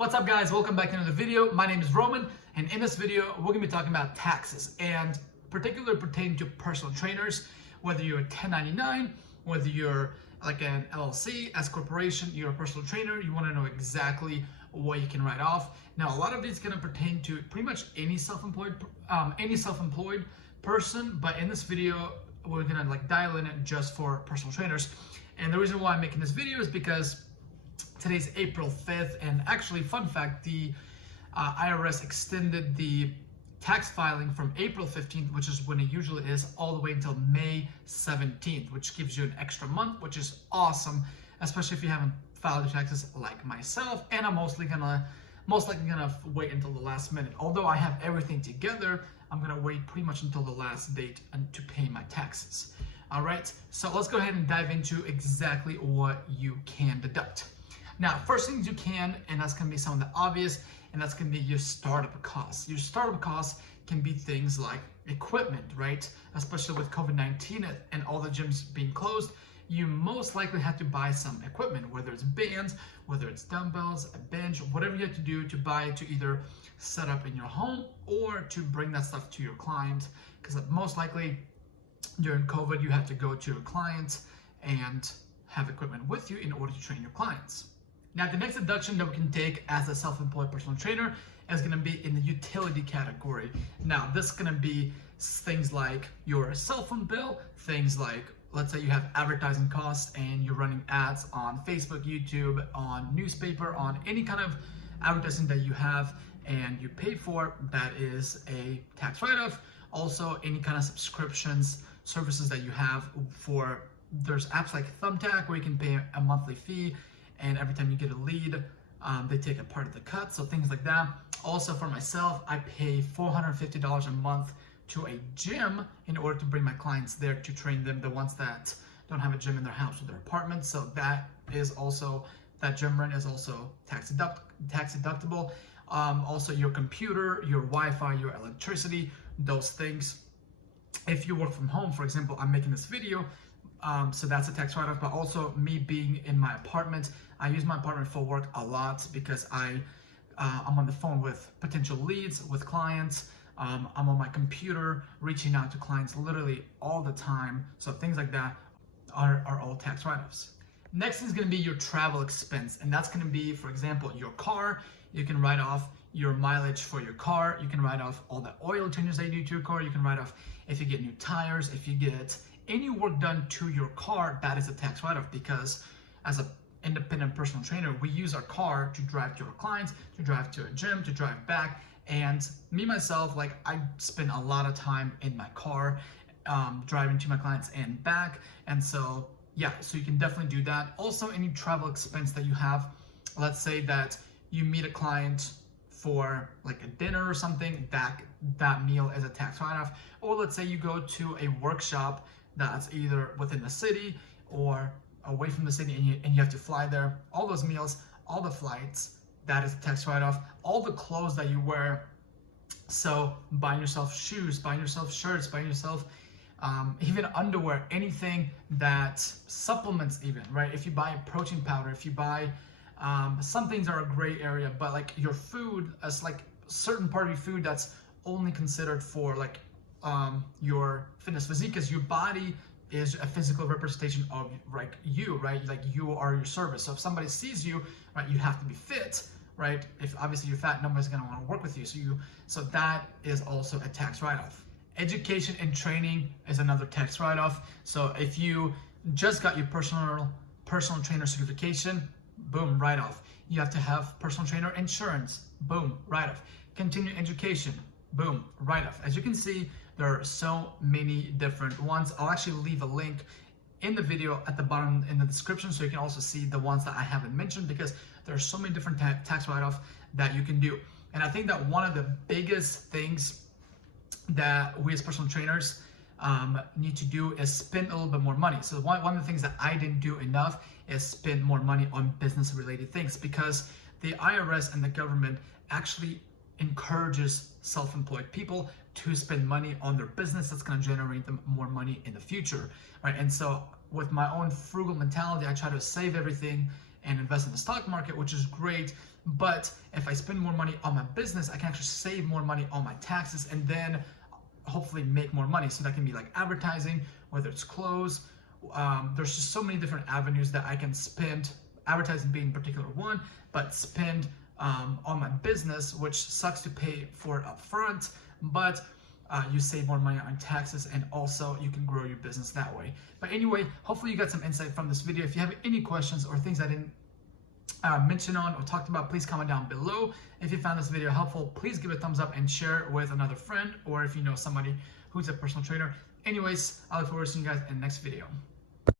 What's up guys, welcome back to another video. My name is Roman, and in this video we're going to be talking about taxes, and particularly pertaining to personal trainers. Whether you're a 1099, whether you're like an LLC, as corporation, you're a personal trainer, you want to know exactly what you can write off. Now a lot of these are going to pertain to pretty much any self-employed person, but in this video we're going to dial in it just for personal trainers. And the reason why I'm making this video is because today's April 5th, and actually, fun fact, the IRS extended the tax filing from April 15th, which is when it usually is, all the way until May 17th, which gives you an extra month, which is awesome, especially if you haven't filed your taxes like myself. And I'm most likely gonna wait until the last minute. Although I have everything together, I'm gonna wait pretty much until the last date to pay my taxes. All right, so let's go ahead and dive into exactly what you can deduct. Now, first things you can, and that's going to be some of the obvious, and that's going to be your startup costs. Your startup costs can be things like equipment, right? Especially with COVID-19 and all the gyms being closed, you most likely have to buy some equipment, whether it's bands, whether it's dumbbells, a bench, whatever you have to do to buy to either set up in your home or to bring that stuff to your client. Because most likely during COVID, you have to go to your clients and have equipment with you in order to train your clients. Now, the next deduction that we can take as a self-employed personal trainer is going to be in the utility category. Now, this is going to be things like your cell phone bill, things like, let's say you have advertising costs and you're running ads on Facebook, YouTube, on newspaper, on any kind of advertising that you have and you pay for, that is a tax write-off. Also, any kind of subscriptions, services that you have for, there's apps like Thumbtack where you can pay a monthly fee, and every time you get a lead, they take a part of the cut, so things like that. Also for myself, I pay $450 a month to a gym in order to bring my clients there to train them, the ones that don't have a gym in their house or their apartment. So that gym rent is also tax deductible. Also your computer, your Wi-Fi, your electricity, those things. If you work from home, for example, I'm making this video, so that's a tax write-off, but also me being in my apartment. I use my apartment for work a lot because I'm on the phone with potential leads, with clients. I'm on my computer reaching out to clients literally all the time. So things like that are all tax write-offs. Next is going to be your travel expense, and that's going to be, for example, your car. You can write off your mileage for your car. You can write off all the oil changes that you do to your car. You can write off if you get new tires, if you get any work done to your car. That is a tax write-off, because as an independent personal trainer, we use our car to drive to our clients, to drive to a gym, to drive back. And me, myself, I spend a lot of time in my car, driving to my clients and back. And so, yeah, so you can definitely do that. Also, any travel expense that you have, let's say that you meet a client for a dinner or something, that meal is a tax write-off. Or let's say you go to a workshop that's either within the city or away from the city, and you have to fly there. All those meals, all the flights, that is a tax write-off. All the clothes that you wear, so buying yourself shoes, buying yourself shirts, buying yourself even underwear, anything that supplements even, right? If you buy a protein powder, if you buy, some things are a gray area, but your food, as certain part of your food that's only considered for your fitness physique, because your body is a physical representation of you, right? You are your service. So if somebody sees you, right, you have to be fit, right? If obviously you're fat, nobody's gonna want to work with you. So that is also a tax write-off. Education and training is another tax write-off. So if you just got your personal trainer certification, boom, write-off. You have to have personal trainer insurance, boom, write-off. Continuing education, boom, write-off. As you can see, there are so many different ones. I'll actually leave a link in the video at the bottom in the description, so you can also see the ones that I haven't mentioned, because there are so many different tax write-offs that you can do. And I think that one of the biggest things that we as personal trainers need to do is spend a little bit more money. So one of the things that I didn't do enough is spend more money on business related things, because the IRS and the government actually encourages self-employed people to spend money on their business that's going to generate them more money in the future, right? And so with my own frugal mentality, I try to save everything and invest in the stock market, which is great. But if I spend more money on my business, I can actually save more money on my taxes and then hopefully make more money. So that can be like advertising, whether it's clothes. There's just so many different avenues that I can spend, advertising being particular one, but spend on my business, which sucks to pay for it up front, but you save more money on taxes, and also you can grow your business that way. But anyway, hopefully you got some insight from this video. If you have any questions or things I didn't mention on or talked about, please comment down below. If you found this video helpful, please give it a thumbs up and share it with another friend, or if you know somebody who's a personal trainer. Anyways, I look forward to seeing you guys in the next video.